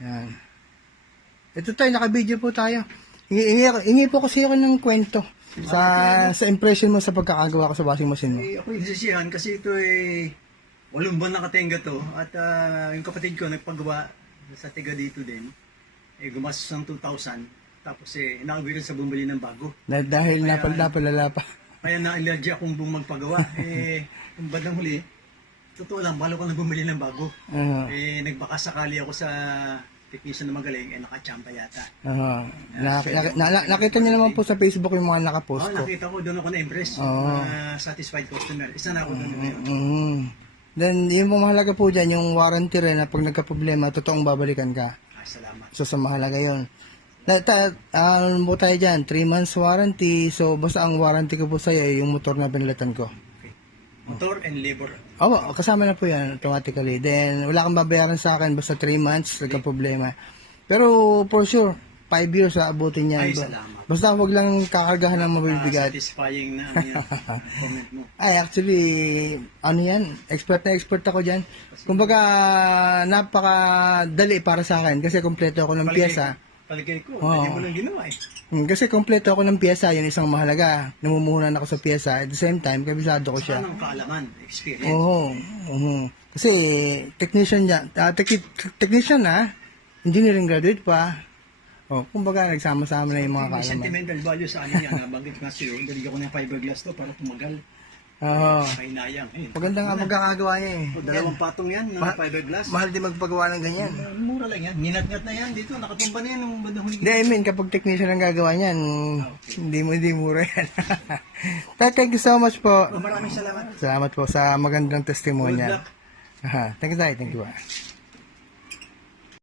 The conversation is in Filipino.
Yan. Ito tayo, naka-video po tayo. Hingi po kasi ako ng kwento sa impression mo sa pagkakagawa ko sa washing machine mo. Ako yung sisihan kasi ito eh 8 buwan nakatenga to at yung kapatid ko nagpagawa sa tiga dito din gumastos ng 2,000 tapos nakabili sa bumili ng bago. Dahil Kaya- napalala pa. Kaya na-allergy akong magpagawa. Yung bandang huli, totoo lang, balo ko na bumili ng bago. Nagbaka sakali ako sa technician na magaling, nakachamba yata. Nakita niyo naman po sa Facebook yung mga nakapost ko. Nakita ko, doon ako na-impress. Satisfied customer. Isa na ako doon ngayon. Then, yung mahalaga po dyan, yung warranty rin na pag nagka-problema, totoong babalikan ka. Salamat. So, sa mahalaga yun. Ano po tayo dyan? 3 months warranty. So, basta ang warranty ko po sa'yo ay yung motor na pinalitan ko. Okay. Motor and labor. Oo, kasama na po yan automatically. Then, wala kang babayaran sa akin basta 3 months, nagka-problema. Pero, for sure, 5 years abutin yan. Ay, salamat. Basta wag lang kakargahan ng mabibigat. Satisfying na ano yan, comment mo. Ay, actually, ano yan, expert na expert ako dyan. Kumbaga, napakadali para sa akin kasi kompleto ako ng pyesa. Paligay ko, dali mo lang ginawa eh. Kasi kompleto ako ng pyesa, yun isang mahalaga. Namumuhunan ako sa pyesa. At the same time, kabisado ko siya. Saan ang kaalaman, experience? Oo. Kasi, technician technician na, engineering graduate pa. Kumbaga, nagsama-sama na yung mga May kaalaman. sentimental value sa akin yan. Nabanggit nga sa'yo, dalig ako ng fiberglass to para tumagal. Oo. Pahinayang. Maganda nga magkakagawa niya eh. Dalawang patong yan ng fiberglass. Mahal din magpagawa ng ganyan. Mura lang yan. Ninat-ngat na yan dito. Nakatumba na yan ng bandang huli. Hindi, I mean, kapag technician ang gagawa niyan, hindi mura yan. Thank you so much po. Maraming salamat. Salamat po sa magandang Good testimonial. luck. Thank you, Tay. Thank you.